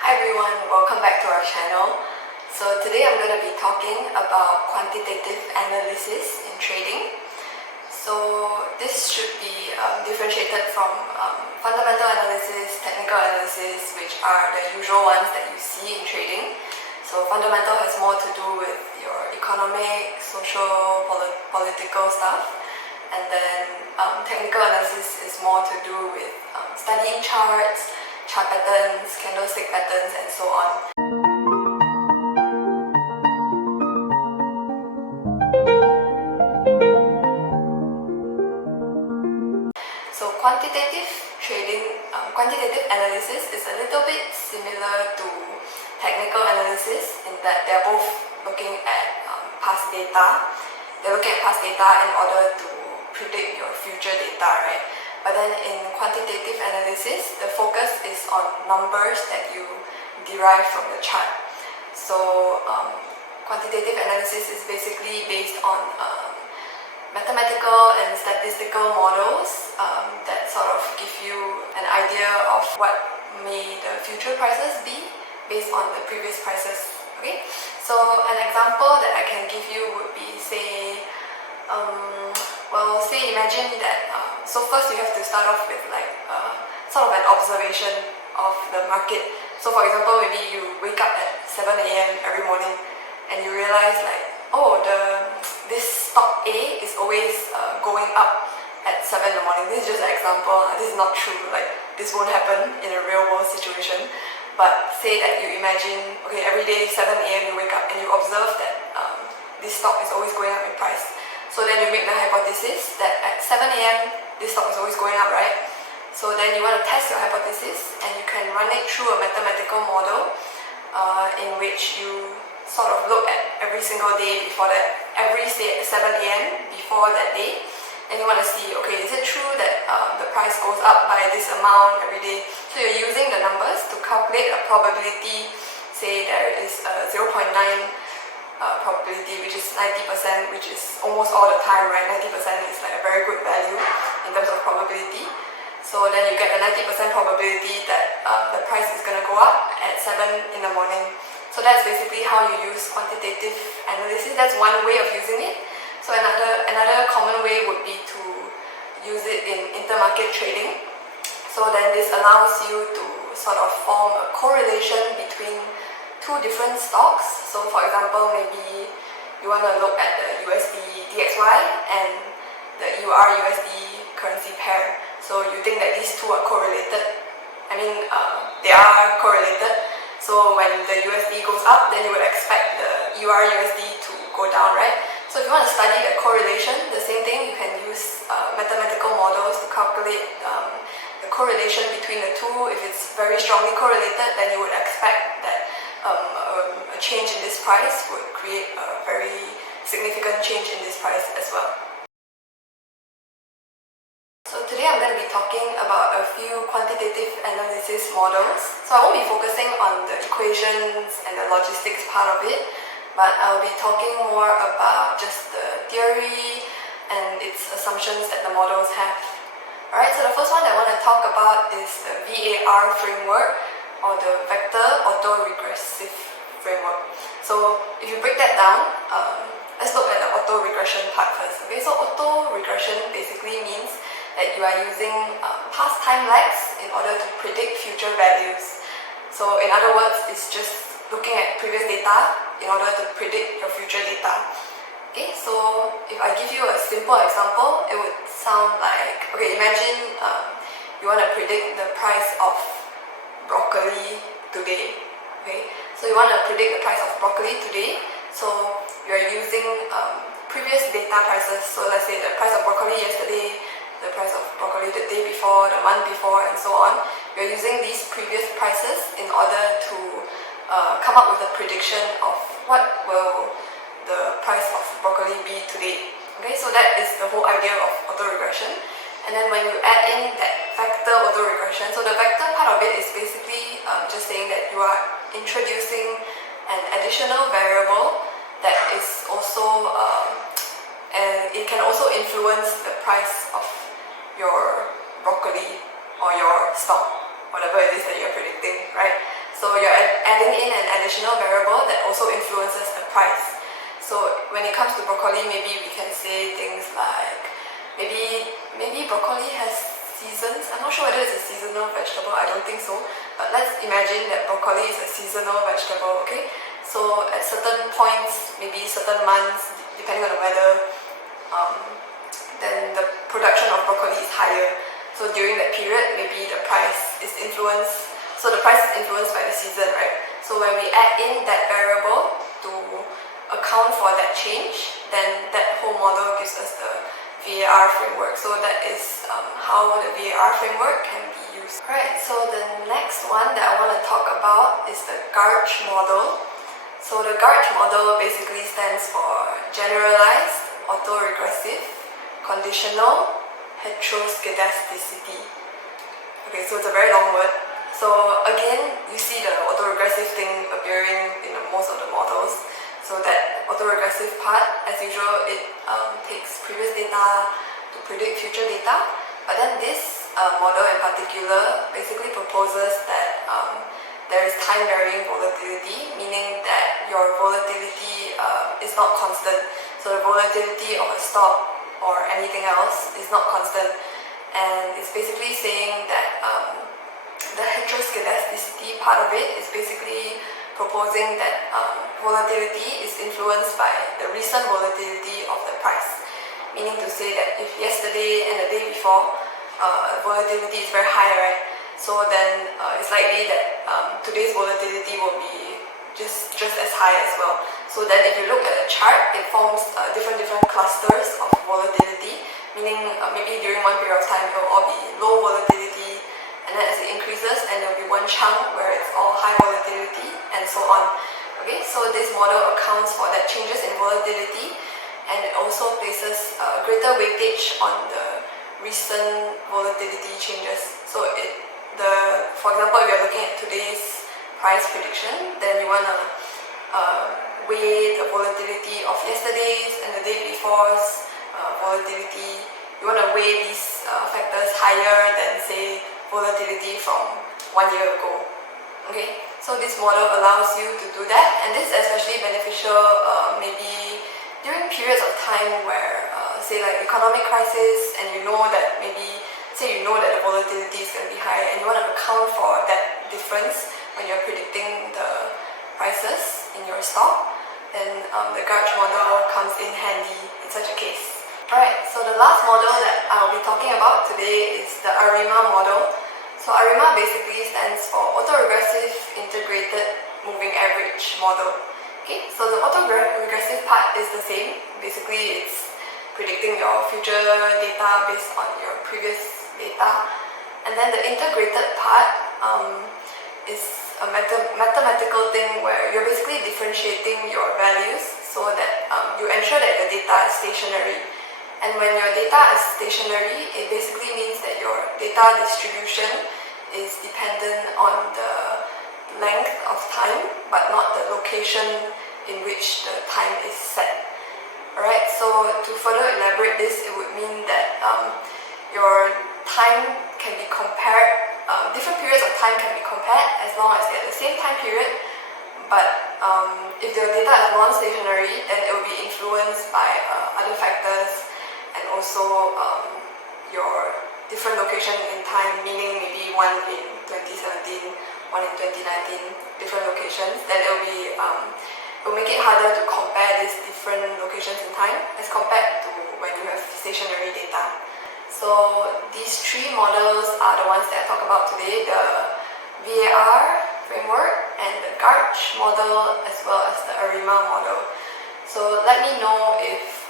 Hi everyone, welcome back to our channel. So today I'm going to be talking about quantitative analysis in trading. So this should be differentiated from fundamental analysis, technical analysis, which are the usual ones that you see in trading. So fundamental has more to do with your economic, social, political stuff, and then technical analysis is more to do with studying charts, chart patterns, candlestick patterns, and so on. So quantitative trading, quantitative analysis is a little bit similar to technical analysis in that they're both looking at past data. They're looking at past data in order to predict your future data, right? But then in quantitative analysis, the focus is on numbers that you derive from the chart. So quantitative analysis is basically based on mathematical and statistical models that sort of give you an idea of what may the future prices be based on the previous prices. Okay, so an example that I can give you would be, say, imagine that, so first you have to start off with like sort of an observation of the market. So for example, maybe you wake up at 7 a.m. every morning and you realize like, oh, this stock A is always going up at 7 in the morning. This is just an example. This is not true. Like, this won't happen in a real world situation. But say that you imagine, okay, every day 7 a.m. you wake up and you observe that this stock is always going up in price. So then you make the hypothesis that at 7 a.m. this stock is always going up, right? So then you want to test your hypothesis and you can run it through a mathematical model in which you sort of look at every single day before that, every 7 a.m. before that day, and you want to see, okay, is it true that the price goes up by this amount every day? So you're using the numbers to calculate a probability. Say there is a 0.9 probability, which is 90%, which is almost all the time, right? 90% is like a very good value in terms of probability. So then you get a 90% probability that the price is going to go up at 7 in the morning. So that's basically how you use quantitative analysis. That's one way of using it. So another common way would be to use it in intermarket trading. So then this allows you to sort of form a correlation between two different stocks. So for example, maybe you want to look at the USD DXY and the EUR USD currency pair. So you think that these two are correlated. I mean, they are correlated. So when the USD goes up, then you would expect the EUR USD to go down, right? So if you want to study the correlation, the same thing, you can use mathematical models to calculate the correlation between the two. If it's very strongly correlated, then you would expect that a change in this price would create a very significant change in this price as well. So today I'm going to be talking about a few quantitative analysis models. So I won't be focusing on the equations and the logistics part of it, but I'll be talking more about just the theory and its assumptions that the models have. Alright, so the first one that I want to talk about is the VAR framework, or the vector AutoRegressive framework. So if you break that down, let's look at the auto-regression part first. Okay, so auto-regression basically means that you are using past time lags in order to predict future values. So in other words, it's just looking at previous data in order to predict your future data. Okay, so if I give you a simple example, it would sound like, okay, imagine you want to predict the price of broccoli today. Okay, so you want to predict the price of broccoli today. So you're using previous data prices. So let's say the price of broccoli yesterday, the price of broccoli the day before, the month before, and so on. You're using these previous prices in order to come up with a prediction of what will the price of broccoli be today. Okay, so that is the whole idea of autoregression. And then when you add in that vector autoregression, so the vector part of it is basically just saying that you are introducing an additional variable that is also, and it can also influence the price of your broccoli or your stock, whatever it is that you're predicting, right? So you're adding in an additional variable that also influences the price. So when it comes to broccoli, maybe we can say things like, maybe broccoli has seasons. I'm not sure whether it's a seasonal vegetable, I don't think so. But let's imagine that broccoli is a seasonal vegetable, okay? So at certain points, maybe certain months, depending on the weather, then the production of broccoli is higher. So during that period, maybe the price is influenced. So the price is influenced by the season, right? So when we add in that variable to account for that change, then that whole model gives us the VAR framework. So that is how the VAR framework can be used. Alright, so the next one that I want to talk about is the Garch model. So the Garch model basically stands for Generalised, AutoRegressive, Conditional, Heteroskedasticity. Okay, so it's a very long word. So again, you see the autoregressive thing appearing in most of the models. So that autoregressive part, as usual, it takes previous data to predict future data. But then this model in particular basically proposes that there is time varying volatility, meaning that your volatility is not constant. So the volatility of a stock or anything else is not constant. And it's basically saying that the heteroskedasticity part of it is basically proposing that volatility is influenced by the recent volatility of the price. Meaning to say that if yesterday and the day before volatility is very high, right? So then it's likely that today's volatility will be just as high as well. So then if you look at the chart, it forms different clusters of volatility, meaning maybe during one period of time it will all be low volatility, and then as it increases, then there will be one chunk where it's all high volatility, and so on. Okay, so this model accounts for that changes in volatility, and it also places greater weightage on the recent volatility changes. So for example, if you're looking at today's price prediction, then you want to weigh the volatility of yesterday's and the day before's volatility. You want to weigh these factors higher than, say, volatility from 1 year ago. Okay, so this model allows you to do that, and this is especially beneficial maybe during periods of time where, say, like economic crisis, and you know that the volatility is going to be high, and you want to account for that difference when you're predicting the prices in your stock, then the Garch model comes in handy in such a case. Alright, so the last model that I'll be talking about today is the Arima model. So Arima basically stands for Autoregressive Integrated Moving Average model. Okay, so the autoregressive part is the same. Basically, it's predicting your future data based on your previous data. And then the integrated part is a mathematical thing where you're basically differentiating your values so that you ensure that the data is stationary. And when your data is stationary, it basically means that your data distribution is dependent on the length of time, but not the location in which the time is set. Alright, so to further elaborate this, it would mean that your time can be compared, different periods of time can be compared as long as they're the same time period, but if your data is non-stationary, then it will be influenced by other factors, and also your different location in time, meaning maybe one in 2017, one in 2019, different locations, then it will make it harder to compare these different locations in time as compared to when you have stationary data. So these three models are the ones that I talk about today, the VAR framework and the Garch model as well as the Arima model. So let me know if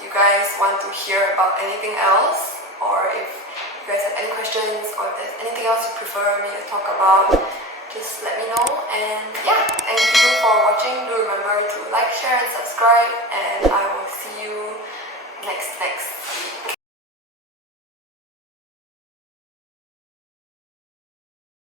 you guys want to hear about anything else, or if you guys have any questions, or if there's anything else you prefer me to talk about, just let me know. And yeah, thank you for watching. Do remember to like, share and subscribe, and I will see you next.